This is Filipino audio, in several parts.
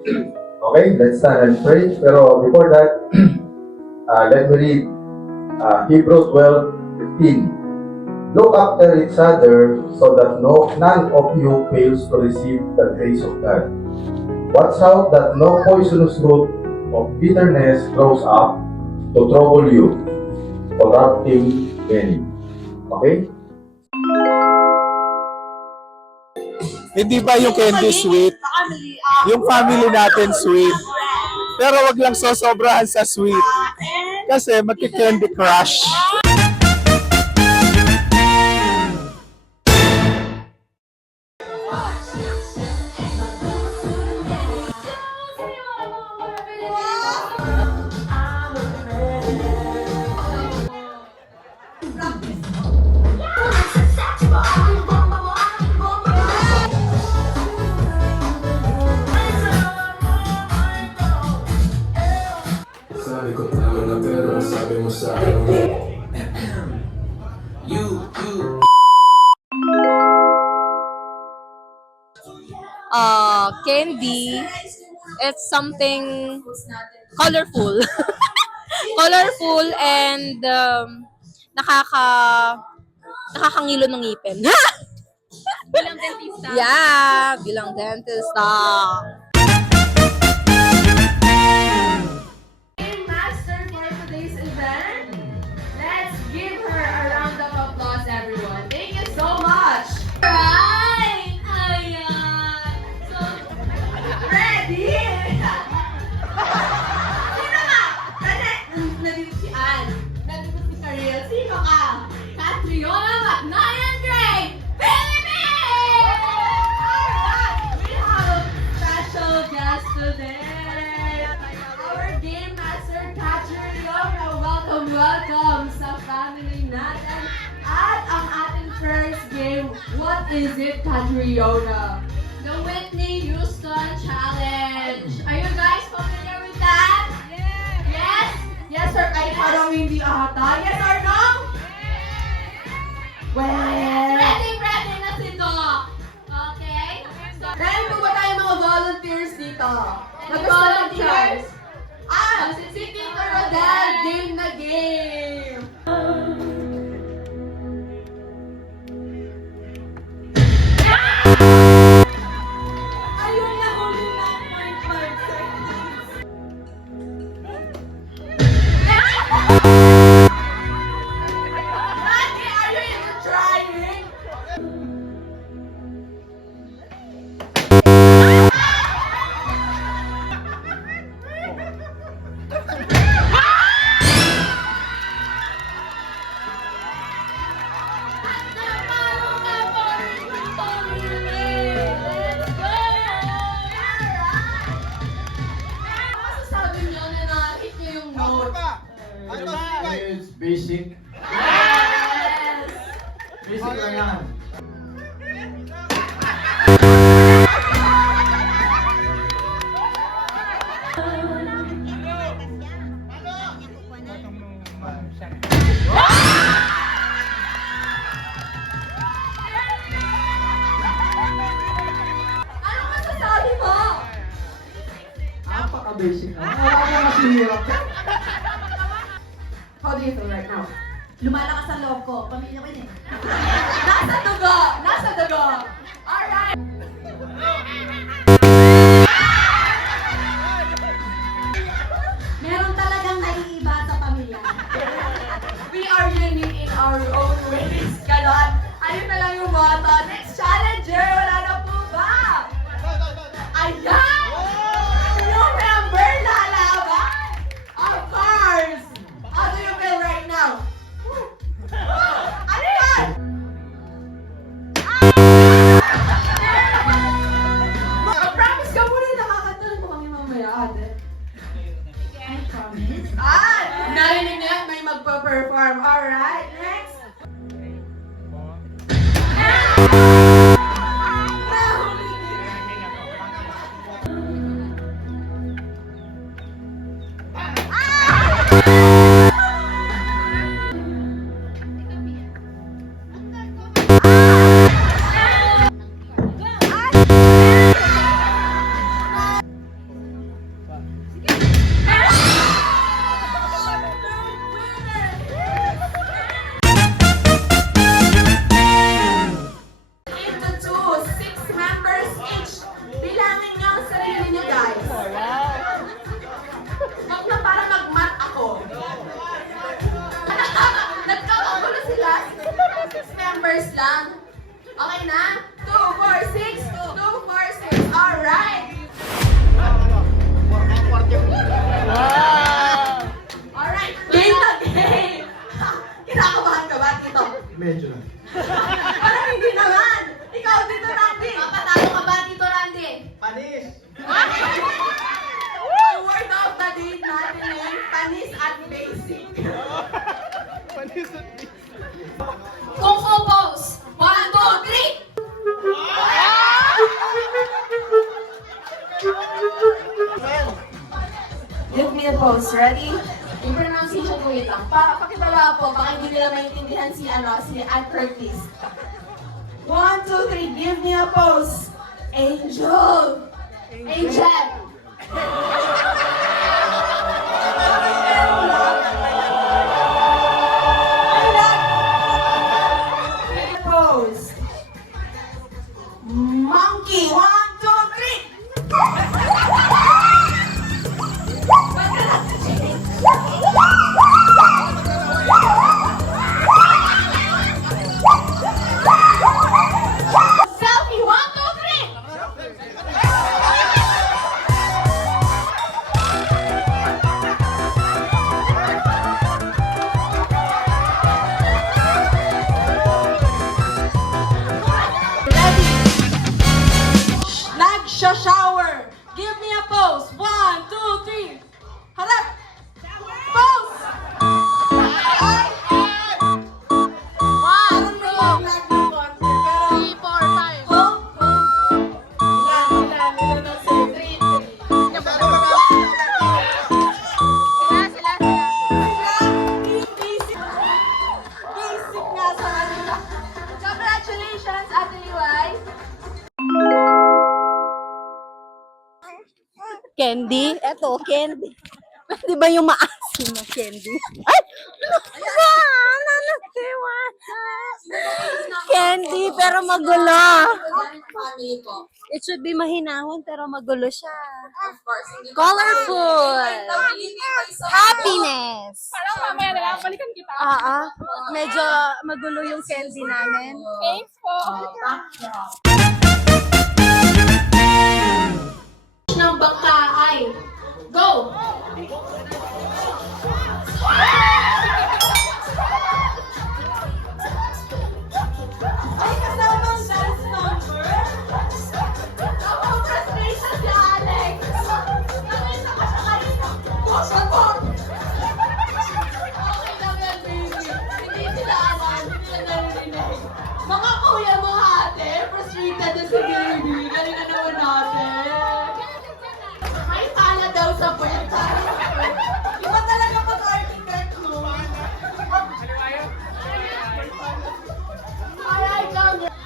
Okay, let's stand and pray. Pero before that, let me read Hebrews 12:15. Look after each other so that none of you fails to receive the grace of God. Watch out that no poisonous root of bitterness grows up to trouble you, corrupting many. Okay? Hindi ba yung candy sweet? Yung family natin sweet. Pero wag lang sosobrahan sa sweet. Kasi magki-candy crush. Sabi ko tama na pero ang sabi mo sa akin Candy, it's something colorful. Colorful and nakakangilo ng ngipin. Bilang dentista. Yeah, bilang dentista. Game master for today's event. Let's give her a round of applause, everyone. Thank you so much. Right. Ayan. So, ready? Sino ka? Kasi, nandito si Ann. Nandito si Karel. Sino ka? Catriona Magnayan Gray. Philippines! Alright! We have a special guest today. Our game master, Catriona. Welcome sa family natin. At ang ating first game, what is it, Catriona? The Whitney Houston Challenge. Are you guys familiar with that? Yes? Yes or ay parang hindi ata? Yes or no? Well, ready na si Doc. Okay? Dahil po ba tayo mga volunteers dito? Mag-volunteers? Si Tito Rodel, game na game. Ayun na, huli na, 0.5 seconds. Randy, are you even trying? Let's go! Masasabi niyo na na-hit niyo yung note? It's basic. Yes! Basic lang yan. Ano masasabi mo? Napaka-basic lang. Wala na mas hirap. How do you feel right now? Lumalakas sa loob ko. Pamilya ko yun eh. Nasa dugo! Nasa dugo! Alright! Meron talagang naiiba sa pamilya. We are unique in our own ways. Ganon. Ayun na lang yung motto. Next challenger! Wala na po ba? Ayan! Yung member lalaban! Of course! How do you feel right now? Ano yan? numbers lang. Okay na? 2, 4, 6. 2, 4, 6. Alright. Alright. Game na game. Kinakabahan ka ba, Tito? Medyo lang. Parang hindi naman. Ikaw, Tito Randy. Papatalo ka ba, Tito Randy? Panis! Ang word of the day natin eh, panis at basic. Kung Fu pose. 1, 2, 3. Give me the pose. Ready? Yung pronunciation ko wait lang. Pakibaba po, baka hindi nila maintindihan si Ann Curtis. 1, 2, 3. Give me a pose. Angel. Angel. Pose. Monkey. 1, 2, 3. Selfie. 1, 2, 3. Ready? Nag-shower. Give me a pose. 1, 2, 3. Harap. Pose. 1, 2, 3, 4, 5. Hold. Ilan na sila? 3. Basic nga sa kanila. Congratulations, Ate Liway. Candy? Eto, candy. Di ba yung maasim na candy? Ay! Candy, pero magulo. Family ko. It should be mahinahon, pero magulo siya. Of course. Hindi ko- Colorful. Happiness. Parang mamaya na lang, balikan kita. Medyo magulo yung candy namin. Thanks po. Ng bangka ay go! Ay, kasamang dance number? Ako, frustration si Alex. Nakita ko siya kanina. Push and pull. Okay lang yan, baby. Hindi sila alam, hindi nila narinig. Mga kuya mo ate, frustrated na si baby. Galing na naman natin. May pala daw sa puwet. Iba talaga pag-architect, no? Alright, congrats.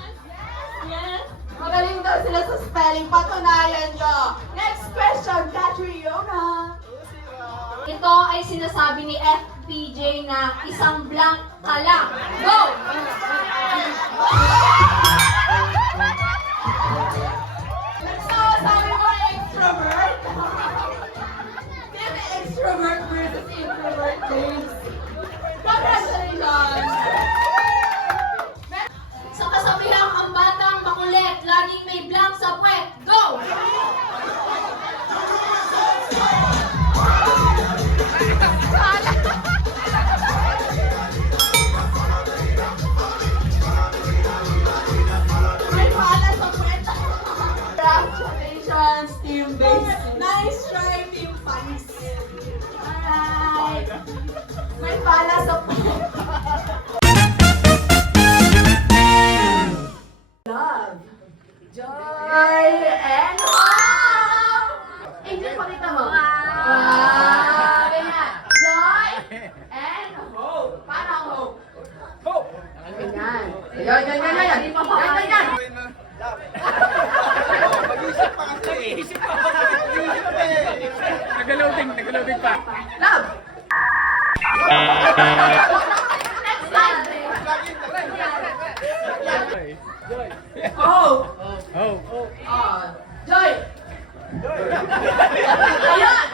Yes. Magaling daw sila sa spelling. Patunayan nyo. Next question, Catriona. Ito ay sinasabi ni FPJ na isang blank ka lang. Go! So, sabi mo ay extrovert? Give me extrovert versus introvert, please. Congratulations! Sa kasabihang ang batang makulit, laging may blank sa puwet. Go! May pala sa puwet. Congratulations, Team Base. Nice try, Team Panis. Alright. May pala sa puwet. Love, joy, and hope! Angel, pakita mo. Wow! Ganyan. Joy and hope. Parang hope. Hope! Ganyan. Yan. Nagaloading pa. Love! Next slide. Hope! Joy! Ayan!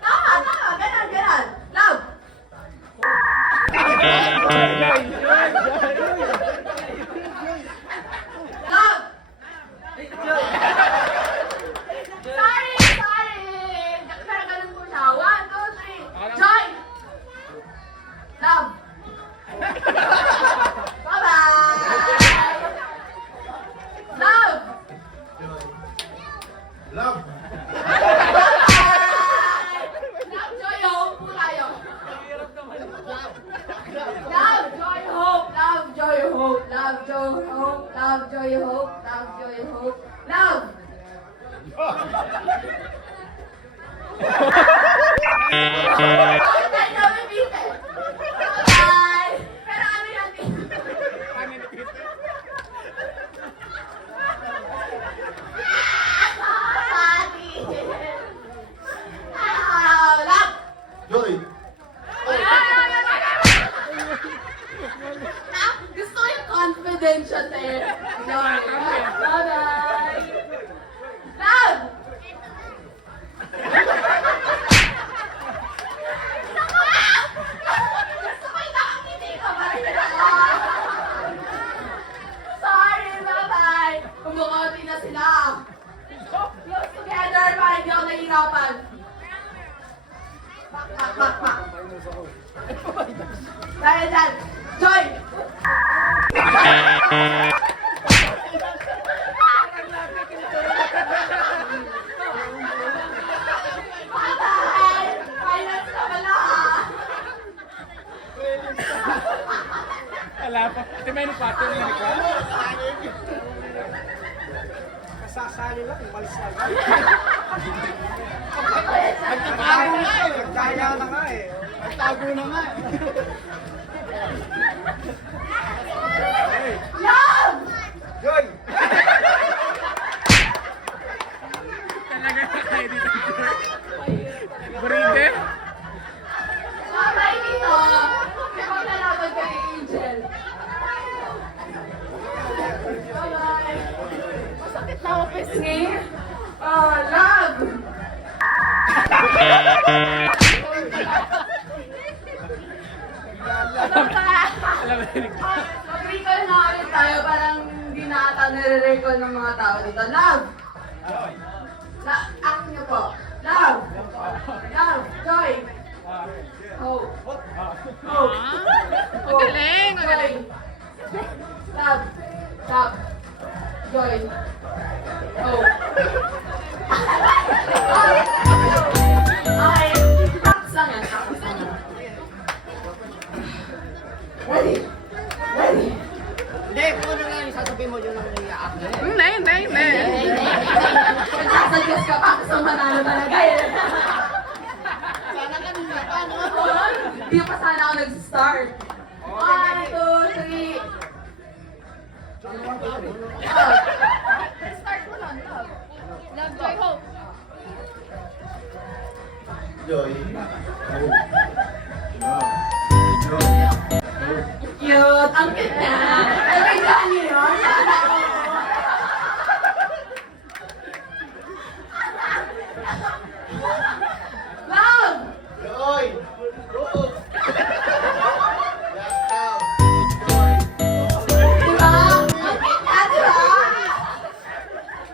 Tama! Ganon! Love! love, joy, hope. Love, joy, hope. Love! Bye! Namin bitin. Bye! Pero ano yan? Love! Joy! Gusto ko yung confidential there. Bye-bye! Love! Gusto ko yung nakangiti ka pa rin. Sorry, bye-bye! Kumukoti na sila. Close together para hindi ako nahihirapan. Pak. Dahil dyan, Joy! Bye-bye! Finance na pala! Wala pa. Ito may nupate na ko. Kasasali lang, balsag. Nagtatago na eh. Nagtaya na nga eh. Nagtago na nga eh. Love! Joy! Talaga na kayo dito. Brinde? Bye-bye dito! Kapag nalaman ka ni Angel. Bye-bye! Masakit na ako pisngi. Love! Mag-recall na ulit tayo, parang hindi na ata nare-recall ng mga tao dito. Love! Act niyo po. Love! Love! Joy! Hope! Hope! Magaling! Joy! Love! Love! Joy! Hope! Okay. Practice lang yan. Practice lang yan. Ready? Ready? Hindi, kung ano nga yung sasabihin mo yun ang naiaak na eh. Hindi. Nagsasagas ka pa sa manalo talaga eh. Sana kanina pa, no? Hindi pa sana ako nag-start. 1, 2, 3. Start mo lang, love. Love, joy, hope. Joy! Cute! Ang cute na! Nabigyan niyo yun? Love! Joy! Hope! Diba? Ang cute na, diba?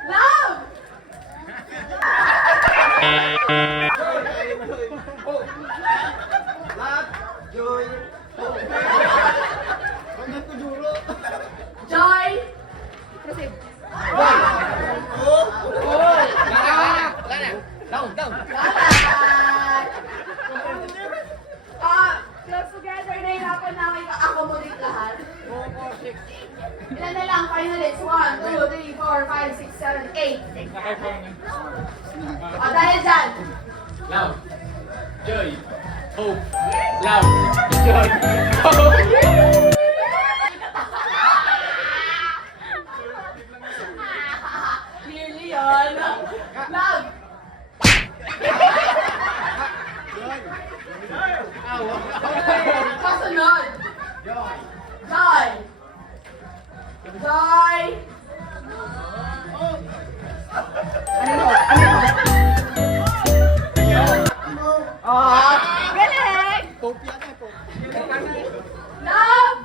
Love! Lahat! Joy! Hope! Hanggang tujuro! Joy! Down. Bye-bye! Close together, nahihirapan na ako i-accommodate lahat. Ilan na lang, finalists? 1, 2, 3, 4, 5, 6, 7, 8. Dahil dyan, Love, joy, hope, love, joy, hope. clearly yun. Love! Kasunod! Joy! Joy! Galing! Love!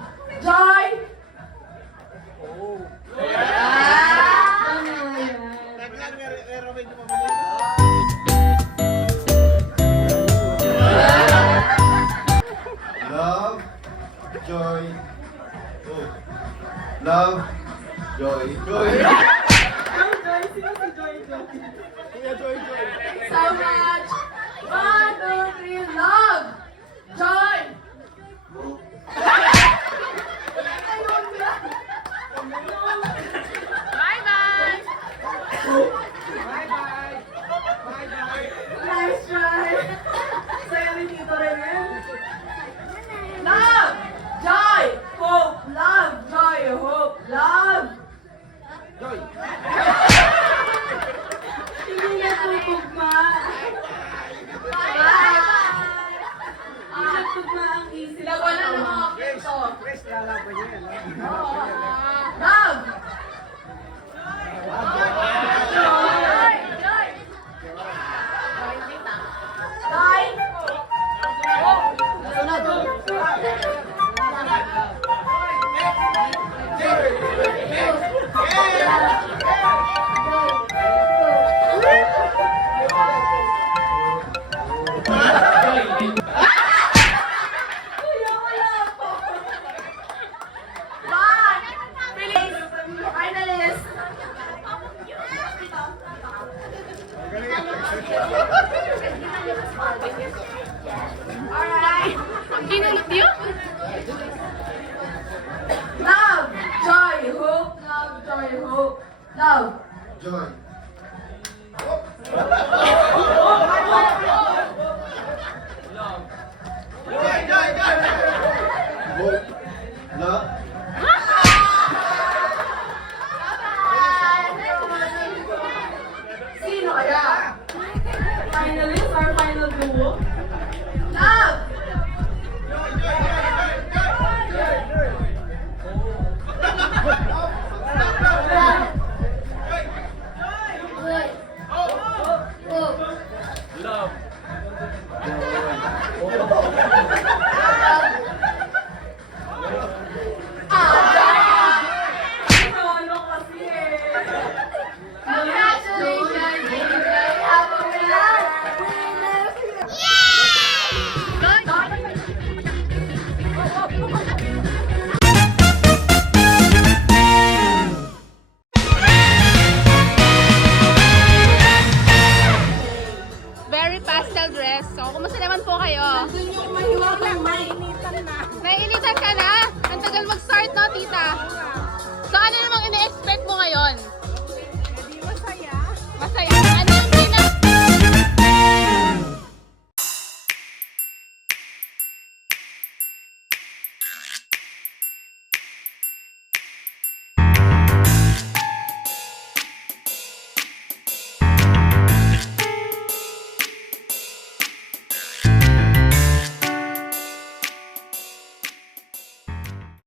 Joy! Love, joy, hope. Love, joy, joy. So much! 1, 2, 3, love! Joy! Ayun lang! Hindi na tutugma. Tutugma ang isip. Sila wala na mga kwento. Love! Finalist! Alright! Ang ginulot niyo? Love! Joy! Hope! Love! Joy! Hope! Love! Joy. Hope. Love. Sino kaya? Finalist or final duo? Love! Ano kasi eh. Congratulations! Happy winner! Very pastel dress. So, kumusta naman po kayo? Doon yung mahiwagang mainitan na. Naiinitan ka na? Ang tagal mag-start, no, tita? So, ano namang ina-expect mo ngayon?